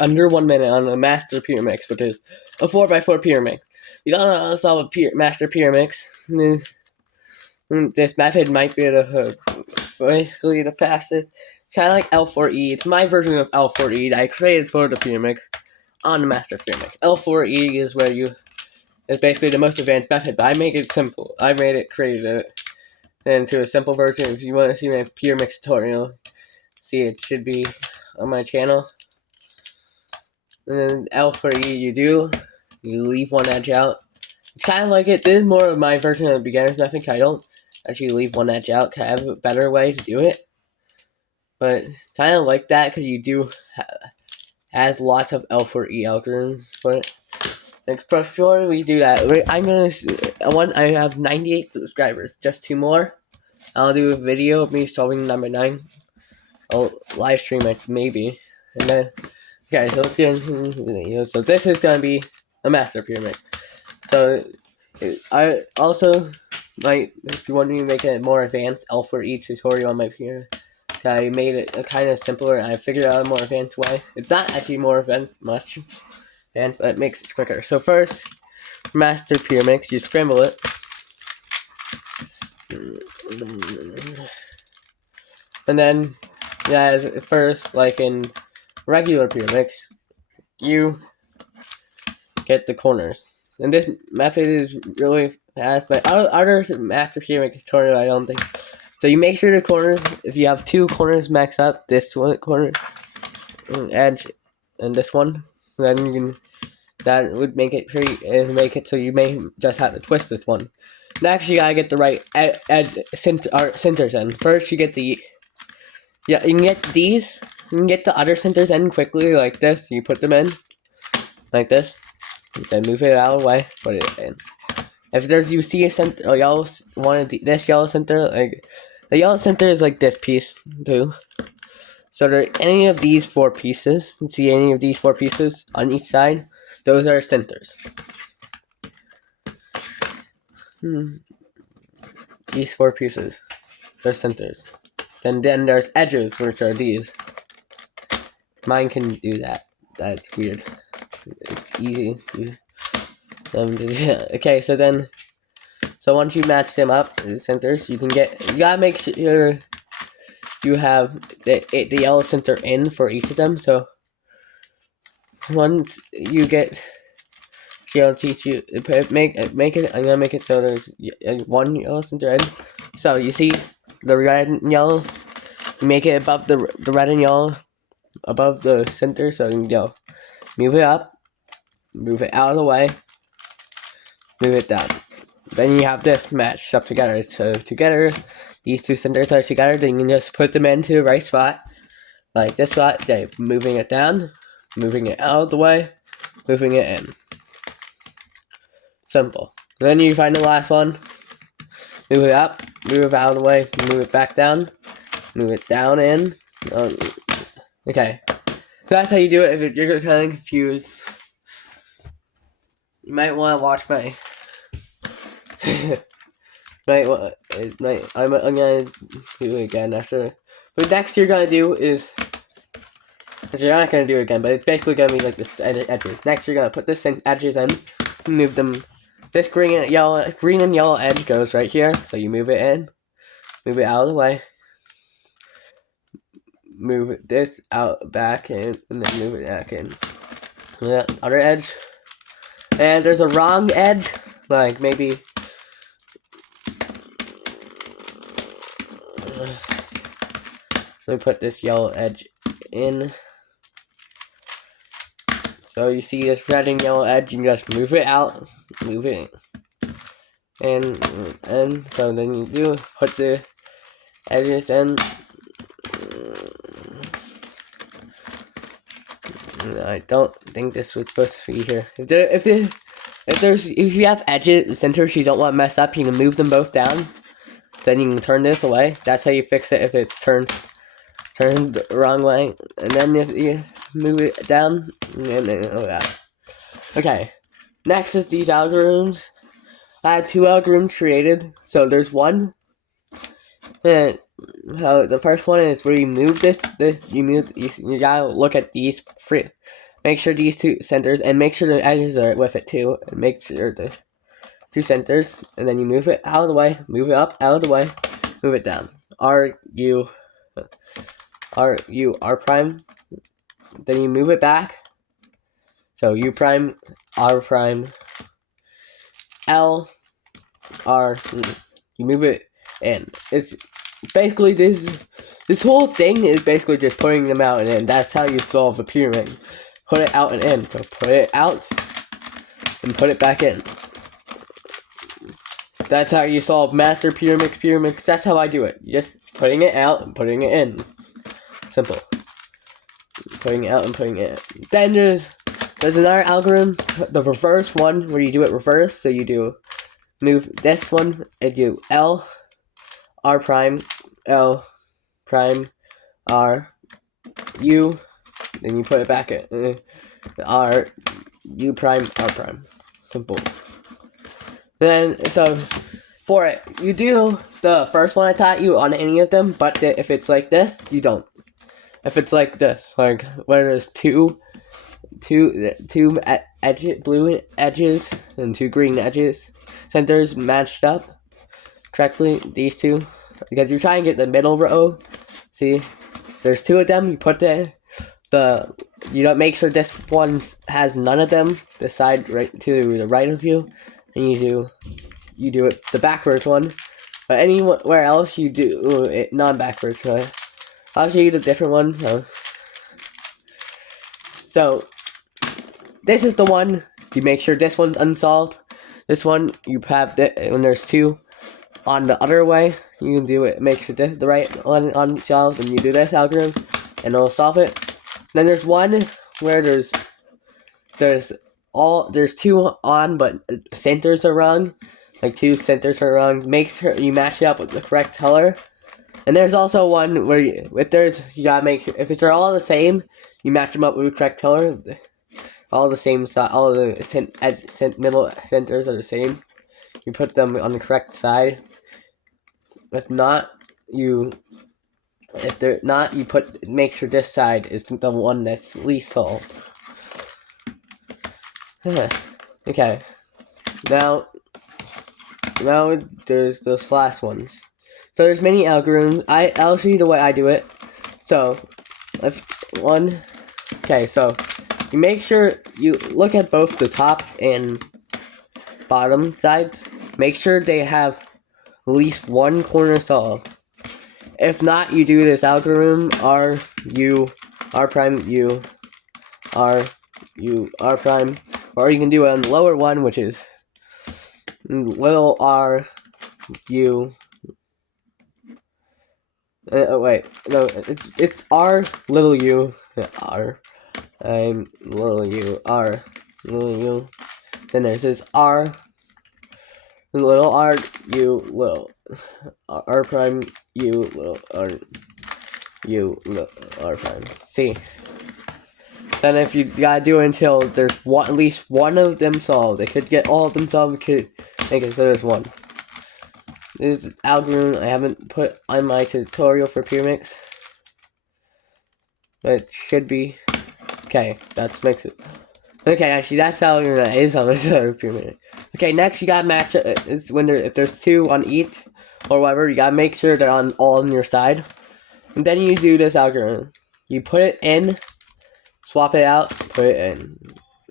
under 1 minute on a master pyraminx, which is a 4x4 pyraminx. You don't know how to solve a master pyraminx. This method might be basically the fastest. It's kind of like L4E. It's my version of L4E that I created for the pyraminx on the master pyraminx. L4E is where it's basically the most advanced method, but I make it simple. I created it into a simple version. If you want to see my pyraminx tutorial, see it should be on my channel. And then L4E, you leave one edge out. It's kind of like it. This is more of my version of the beginner's method. I don't actually leave one edge out. I have a better way to do it. But kind of like that because you do has lots of L4E algorithms for it. Like before we do that, I have 98 subscribers. Just 2 more. I'll do a video of me solving number 9. I'll live stream it maybe. And then okay, so let's get into the video. So this is gonna be a master pyramid. So I also might, if you want me to make a more advanced L4E tutorial on my pyramid, I made it a kind of simpler and I figured out a more advanced way. It's not actually more advanced, but it makes it quicker. So first, master pyramid, you scramble it. And then, first, like in regular pyramid, you get the corners. And this method is really fast, but other master pyramid tutorial, I don't think. So you make sure the corners, if you have 2 corners max up, this one corner, edge, and this one, then you can, that would make it so you may just have to twist this one. Next, you gotta get the right centers in. First, you get you can get these. You can get the other centers in quickly, like this. You put them in, like this. Then move it out of the way. Put it in. If you see a center, this yellow center, like the yellow center is like this piece too. So there any of these 4 pieces. You see any of these 4 pieces on each side? Those are centers. These 4 pieces, they're centers. And then there's edges, which are these. Mine can do that. That's weird. It's easy. Okay, so once you match them up, the centers, you gotta make sure you have the yellow center in for each of them. So once you get, she'll teach you make it. I'm gonna make it so there's 1 yellow center in. So you see the red and yellow. Make it above the red and yellow, above the center. So move it up, move it out of the way, move it down. Then you have this matched up together. So together, these 2 centers are together. Then you can just put them into the right spot, like this spot. Okay, moving it down, moving it out of the way, moving it in. Simple. Then you find the last one. Move it up, move it out of the way, move it back down, move it down in. Okay, so that's how you do it. If you're kind of confused, you might want to watch my. I'm gonna do it again after. But next you're gonna do is, you're not gonna do it again, but it's basically gonna be like this edges. Next you're gonna put this edges in, move them. This green and yellow edge goes right here, so you move it in, move it out of the way, move this out back in, and then move it back in. Yeah, other edge. And there's a wrong edge, like maybe. Let me put this yellow edge in. So you see this red and yellow edge, you just move it out, move it in, and so then you put the edges in. I don't think this was supposed to be here. If you have edges, centers you don't want to mess up, you can move them both down. Then you can turn this away. That's how you fix it if it's turned the wrong way. And then if you move it down, and then okay. Next is these algorithms. I had 2 algorithms created. So there's one, and So the first one is where you move you gotta look at these free. Make sure these two centers, and make sure the edges are with it too, and make sure the two centers, and then you move it out of the way, move it up out of the way, move it down. R prime. Then you move it back. So U prime, R prime, L, R. You move it in. It's basically this whole thing is basically just putting them out and in. That's how you solve a pyramid. Put it out and in. So put it out and put it back in. That's how you solve master pyraminx. That's how I do it. Just putting it out and putting it in. Simple. Putting it out and putting it in. Then there's another algorithm, the reverse one, where you do it reverse. So you do move this one and do L, R prime, L prime, R, U, then you put it back in R, U prime, R prime. Simple. Then, so, for it, you do the first one I taught you on any of them, but if it's like this, you don't. If it's like this, like where there's two blue edges and two green edges, centers matched up correctly, these two, because you try and get the middle row. See, there's two of them. You put you don't make sure this one has none of them. The side right to the right of you, and you do it the backwards one. But anywhere else you do it non-backwards. So I'll show you the different ones. So this is the one. You make sure this one's unsolved. This one you have when there's two on the other way. You can do it. Make sure the right one unsolved, and you do this algorithm, and it'll solve it. Then there's one where there's two on, but centers are wrong. Like two centers are wrong. Make sure you match it up with the correct color. And there's also one where you gotta make sure if they're all the same, you match them up with the correct color. All the same side, all the middle centers are the same. You put them on the correct side. If they're not, you make sure this side is the one that's least solved. Okay. Now there's those last ones. So there's many algorithms. I'll show you the way I do it. So so you make sure you look at both the top and bottom sides. Make sure they have at least one corner solved. If not, you do this algorithm R prime U R prime, or you can do it on the lower one, which is little r U. It's R little U R. Little U R little U. Then there's this R little R U little R prime U little R U little R prime. See. Then if you gotta do it until there's at least one of them solved. They could get all of them solved. It could make it so there's one. This is algorithm I haven't put on my tutorial for pyraminx. But it should be. Okay, that makes it. Okay, actually that's how it is on this other pyramid. Okay, next you gotta match it. It's if there's two on each or whatever, you gotta make sure they're all on your side. And then you do this algorithm. You put it in, swap it out, put it in.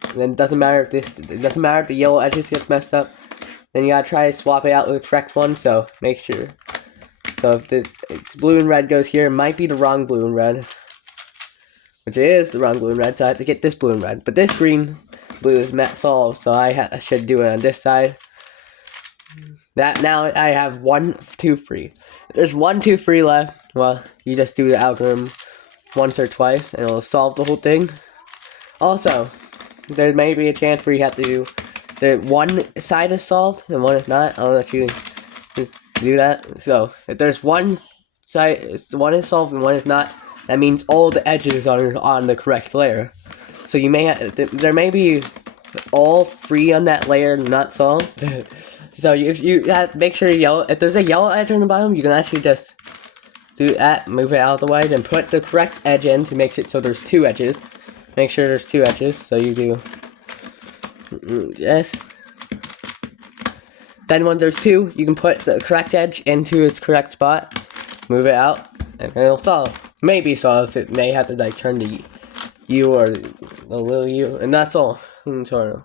And then it doesn't matter if the yellow edges get messed up. Then you gotta try to swap it out with the correct one, so make sure. So if the blue and red goes here, it might be the wrong blue and red. Which it is the wrong blue and red, so I have to get this blue and red. But this blue is solved, so I should do it on this side. Now I have 1, 2 free. If there's 1, 2 free left, well, you just do the algorithm once or twice, and it'll solve the whole thing. Also, there may be a chance where you have to do one side is solved and one is not. I'll let you just do that. So if there's one is solved and one is not, that means all the edges are on the correct layer. So there may be all 3 on that layer not solved. So if you make sure if there's a yellow edge on the bottom, you can actually just do that, move it out of the way, then put the correct edge in to make it so there's 2 edges. Make sure there's 2 edges, so you do this. Then when there's 2, you can put the correct edge into its correct spot, move it out, and it'll solve. Maybe solves. It may have to like turn the U or the little U, and that's all. Tutorial.